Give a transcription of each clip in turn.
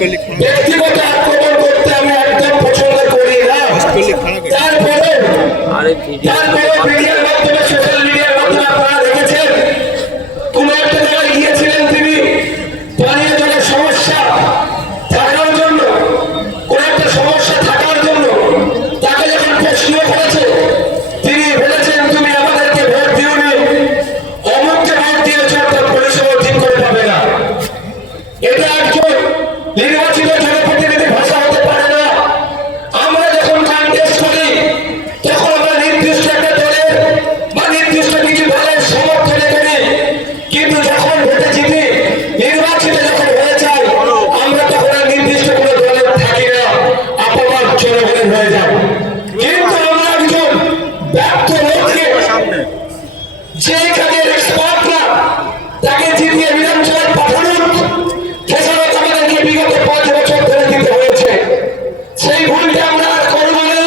ব্যক্তিগত আক্রমণ করতে আমি একদম পছন্দ করি না। তারপরে মিডিয়ার মাধ্যমে, সোশ্যাল মিডিয়ার মাধ্যমে আপনারা দেখেছেন কোন একটা জায়গায় গিয়েছিলেন তিনি পানীয় জলের সমস্যা থাকার জন্য, কোন একটা সমস্যা থাকার জন্য তাকে যখন প্রশ্ন করেছে তিনি বলেছেন তুমি আমাদেরকে ভোট দিওনি, অমুককে ভোট দিয়েছ, তার পরিষেবা ঠিক করে পাবে না। এটা একজন নির্বাচিত জনপ্রতিনিধির ভাষা হতে পারে না। আমরা যখন কন্টেস্ট করি তখন আমরা নির্দিষ্ট একটা দলের বা নির্দিষ্ট কিছু দলের সমর্থনে করি, কিন্তু যখন ভোটে জিতি নির্বাচিত যখন হয়ে যায় আমরা তখন আর নির্দিষ্ট কোনো দলের থাকি না, আপনার জনগণের হয়ে যায়। কিন্তু আমরা একজন ব্যর্থ লোককে যে কাজের এক্সপার্ট না তাকে জিতিয়ে বিধানসভায় পাঠানোর খেসারত আমাদেরকে বিগত 5 বছর ধরে দিতে হয়েছে। সেই ভুলটা আমরা আর করব না।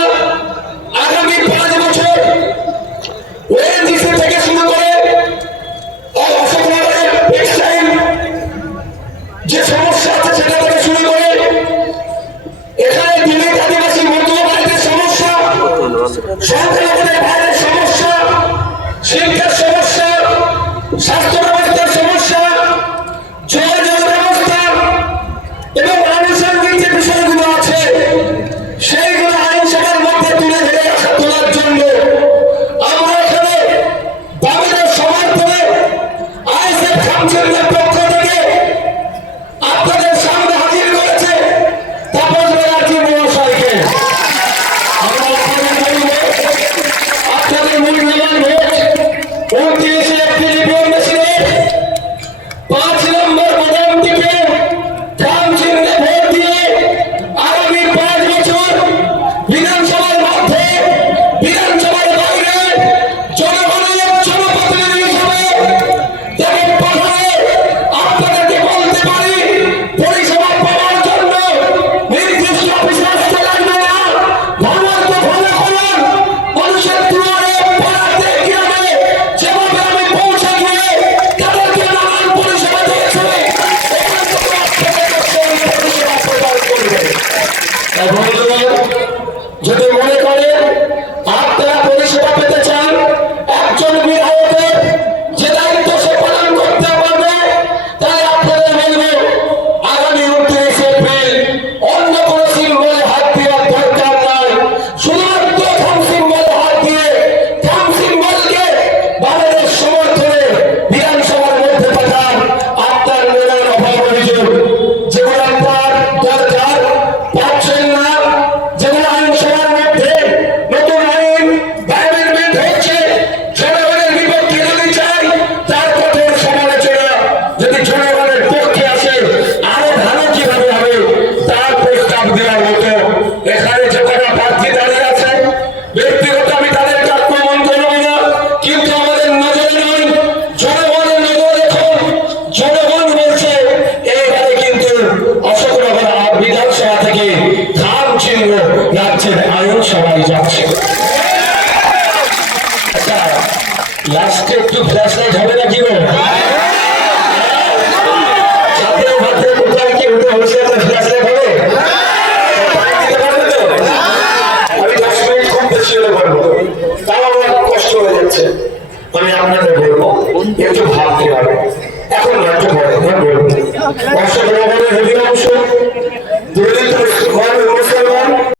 আগামী 5 বছর ওএনজিসি থেকে শুরু করে অশোকনগরের টেক্সটাইল যে সমস্যা আছে সেটা থেকে শুরু করে এখানে দলিত আদিবাসী মধ্যবাড়িতে সমস্যা, সংখ্যালঘুদের বাইরের সমস্যা, শিক্ষার সমস্যা, স্বাস্থ্য ব্যবস্থার সমস্যা, যোগাযোগ ব্যবস্থা এবং আনুষঙ্গিক যে বিষয়গুলো আছে সেইগুলো আইনসভার মধ্যে তুলে ধরে তোলার জন্য আমরা এখানে বামেদের সমর্থনে আইএসএফ কাউন্সিলের পক্ষ থেকে আপনাদের সামনে হাজির করেছে তাপস ব্যানার্জি মহাশয়কে। আমরা আপনাদের মূল্যবান ভোট 29 এপ্রিল মেশিনের 5 নম্বর বোতাম টিপে কাউন্সিলকে ভোট দিয়ে আগামী 5 বছর বিধানসভার মধ্যে, বিধানসভার বাইরে জনগণের জনপ্রতিনিধি হিসেবে তাকে পাঠালে আপনাদেরকে বলতে পারি পরিষেবা পাওয়ার জন্য নির্দিষ্ট অফিসে আসতে লাগবে না। ভালোবাসা ভালো করুন, মানুষের দুয়ারে পাড়াতে গ্রামে যেভাবে আমি পৌঁছে গিয়ে তাদেরকে নানান পরিষেবা দিয়েছি এখান থেকে আপনাদের সেই পরিষেবা প্রদান করবে। তাই বন্ধুগণ, যদি মনে করেন আপনারা পরিষেবা পেতে চান, একজন বিধায়কের যে দায়িত্ব সে পালন করতে পারবে, তাই আপনাদের বলবো আগামী 29 এপ্রিল অন্য কোনো সিম্বলে হাত দেওয়ার দরকার নাই। শুধুমাত্র থাম সিম্বলে হাত দিয়ে থাম সিম্বলকে বামেদের সমর্থনে বিধানসভার মধ্যে পাঠান। আপনার নানান অভাব অভিযোগ যেগুলো আপনার দরকার পাচ্ছেন না, যেগুলো আইনসভার মধ্যে নতুন আইন অ্যামেন্ডমেন্ট হচ্ছে, জনগণের বিপক্ষে যদি চাই তার কঠোর সমালোচনা, যদি জনগণের পক্ষে আসে আরো ভালো কিভাবে হবে তার প্রস্তাব দেওয়ার মতো। এখানে যে কটা প্রার্থী দাঁড়িয়ে আছে ব্যক্তিগত আমি তাদেরকে আক্রমণ করবো না, কিন্তু আমাদের নজরে নয়, জনগণের নজরে দেখুন। জনগণ বলছে এইবারে কিন্তু অশোকনগর বিধানসভা থেকে খাম চিহ্ন রাজ্যের আইনসভায় যাচ্ছে। আচ্ছা, লাস্টে একটু ফ্ল্যাশ লাইট হবে না কি গো? ছাত্রের মাঠে কোথায় কি উঠে বসে আছে, ফ্ল্যাশ লাইট হবে? টাইম দিতে পারবে তো? আমি 10 মিনিট খুব বেশি হলে পারবো, তাও আমার কষ্ট হয়ে যাচ্ছে। আমি আপনাদের বলবো একটু ভাবতে হবে, এখন একটু পরে বলবো অশোকনগরের অধিকাংশ দলিত